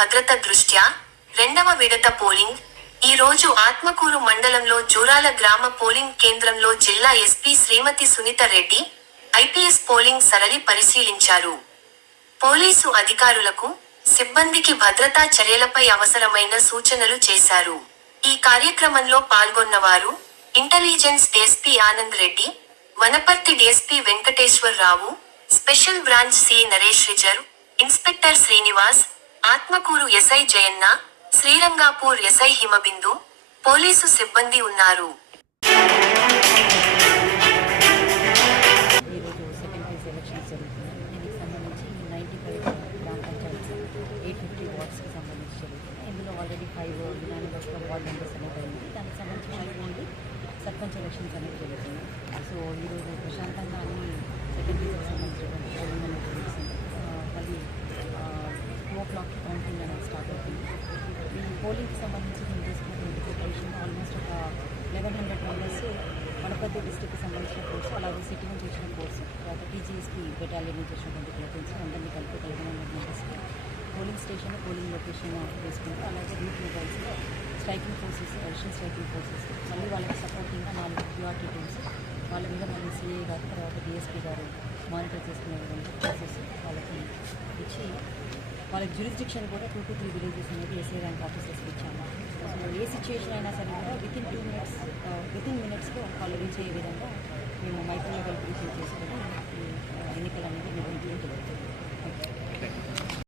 భద్రత దృష్ట్యా రెండవ విడత పోలింగ్ ఈ రోజు ఆత్మకూరు మండలంలో జూరాల గ్రామ పోలింగ్ కేంద్రంలో జిల్లా ఎస్పీ శ్రీమతి సునీత రెడ్డి ఐపీఎస్ పోలింగ్ సరళి పరిశీలించారు. పోలీసు అధికారులకు, సిబ్బందికి భద్రతా చర్యలపై అవసరమైన సూచనలు చేశారు. ఈ కార్యక్రమంలో పాల్గొన్నవారు intelligence DSP Anand Reddy, Wanaparthy DSP Venkateswara Rao, special branch CI Naresh reserve inspector Srinivas, Atmakur SI Jayanna, Srirangapur SI Himabindu, police సిబ్బంది ఉన్నారు. ఆల్రెడీ 5 యునానిమస్గా వార్డ్ మెంబర్స్ అనేది అయింది. దానికి సంబంధించి 5 నుండి సర్పంచ్ ఎలక్షన్స్ అనేది జరుగుతుంది. సో ఈరోజు ప్రశాంతంగా అన్ని సెకండరీస్కి సంబంధించినటువంటి పోలింగ్ అనేది జరుగుతుంది. మళ్ళీ 2 o'clock కౌంటింగ్ అనేది స్టార్ట్ అవుతుంది. ఈ పోలింగ్కి సంబంధించి మేము తీసుకున్నటువంటి ప్రిపరేషన్ ఆల్మోస్ట్ ఒక 1100 మెంబర్స్ వనపర్తి డిస్ట్రిక్ట్కి సంబంధించిన కోర్సు, అలాగే సిటీ నుంచి వచ్చిన కోర్సు, తర్వాత టీజీఎస్పీ బెటాలియన్ నుంచి వచ్చినటువంటి ప్లేటెన్స్ అందరినీ కలిపి 1100 మెంబర్స్కి పోలింగ్ స్టేషన్, పోలింగ్ లొకేషన్ వేసుకుంటూ, అలాగే రూట్ మొబైల్స్లో striking forces, additional striking forces, మళ్ళీ వాళ్ళకి సపోర్టింగ్గా 4 క్యూఆర్టీ టీమ్స్, వాళ్ళ మీద మళ్ళీ సిఏ గారు, తర్వాత డిఎస్పీ గారు మానిటర్ చేసుకునే విధంగా ఫోర్సెస్ వాళ్ళకి ఇచ్చి, వాళ్ళకి జ్యూరిస్డిక్షన్ కూడా 2 to 3 విలేజెస్ అనేది ఎస్ఏ ర్యాంక్ ఆఫీసర్స్కి ఇచ్చాము. సో ఏ సిచ్యువేషన్ అయినా సరే కూడా వితిన్ మినిట్స్లో వాళ్ళు రీచ్ అయ్యే విధంగా మేము మైక్రో లెవెల్ బ్రీఫింగ్ చేసుకొని ఎన్నికలు అనేది నిర్వహించడం జరుగుతుంది.